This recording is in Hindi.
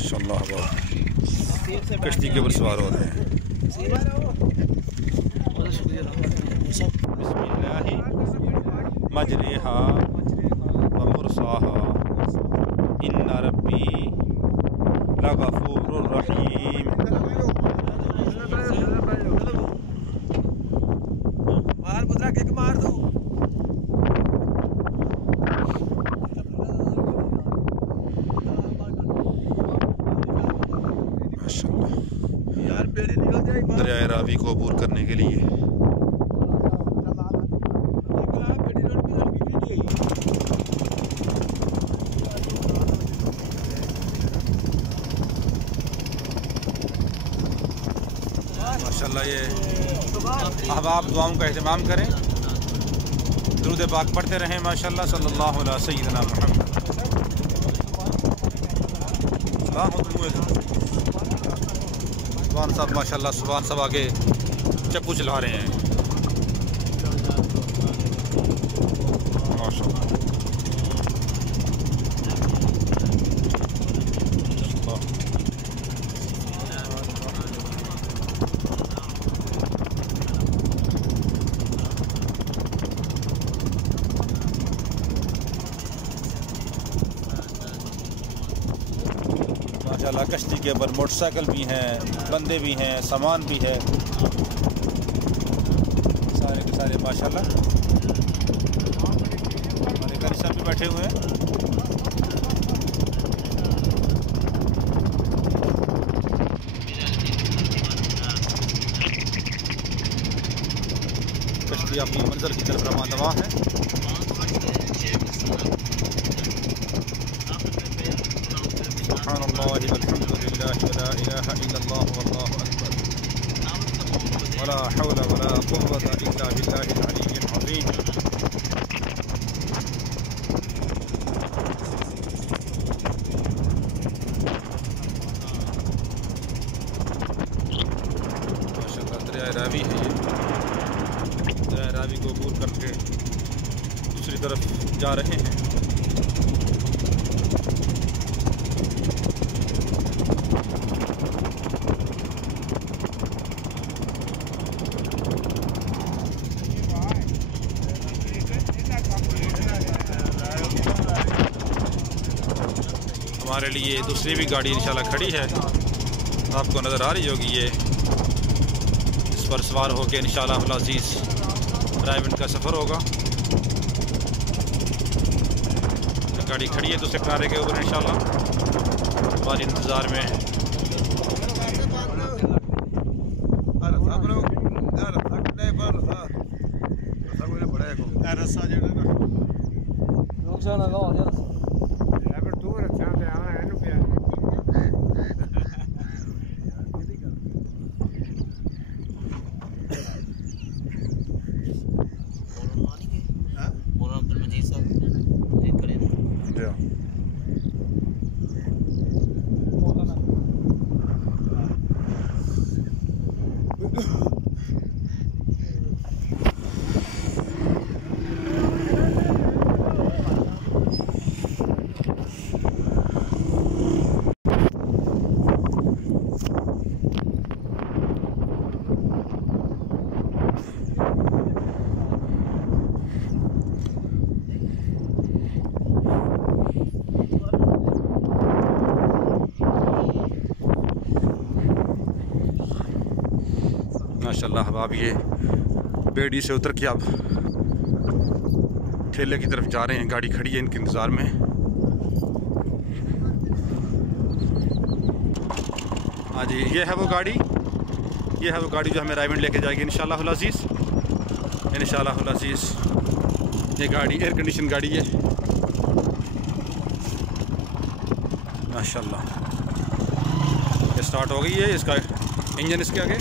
माशाल्लाह कश्ती के ऊपर सवार हो रहे हैं। बिस्मिल्लाहि मजरिहा व मुरसाहा इन्ना रब्बी लगफूरुर रहीम। मार पुत्रा किक मार दो। दरियाए रावी को अबूर करने के लिए माशाल्लाह। ये अहबाब दुआओं का एहतमाम करें, दुरूद पाक पढ़ते रहें माशाल्लाह। सल्लल्लाहु अलैहि सय्यिदना मुहम्मद। सुभान साहब माशाल्लाह, सुभान साहब आगे चप्पू चला रहे हैं माशाल्लाह। माशाल्लाह कश्ती के ऊपर मोटरसाइकिल भी हैं, बंदे भी हैं, सामान भी है, सारे के सारे माशाल्लाह। हमारे कारी साहब भी बैठे हुए हैं। कश्ती अपनी मंजिल की तरफ रवाना है। सुब्हानल्लाह वल्हम्दुलिल्लाह वला इलाहा इल्लल्लाह वल्लाहु अकबर वला हौला वला कुव्वता इल्ला बिल्लाहिल अलिय्यिल अज़ीम। माशाल्लाह दरियाए रावी है ये। दरियाए रावी को अबूर करके दूसरी तरफ जा रहे हैं। हमारे लिए दूसरी भी गाड़ी इंशाल्लाह खड़ी है, आपको नज़र आ रही होगी। ये इस पर सवार होकर इंशाल्लाह अज़ीज़ रायविंड का सफ़र होगा। गाड़ी खड़ी है दूसरे किनारे के ऊपर इंशाल्लाह, हमारे इंतज़ार में। माशाल्लाह अब ये बेड़ी से उतर के अब ठेले की तरफ जा रहे हैं। गाड़ी खड़ी है इनके इंतज़ार में। हाँ जी, ये है वो गाड़ी, ये है वो गाड़ी जो हमें रायविंड लेके जाएगी इंशाल्लाह अज़ीज़। इंशाल्लाह अज़ीज़ ये गाड़ी एयर कंडीशन गाड़ी है माशाल्लाह। ये स्टार्ट हो गई है, इसका इंजन इसके आगे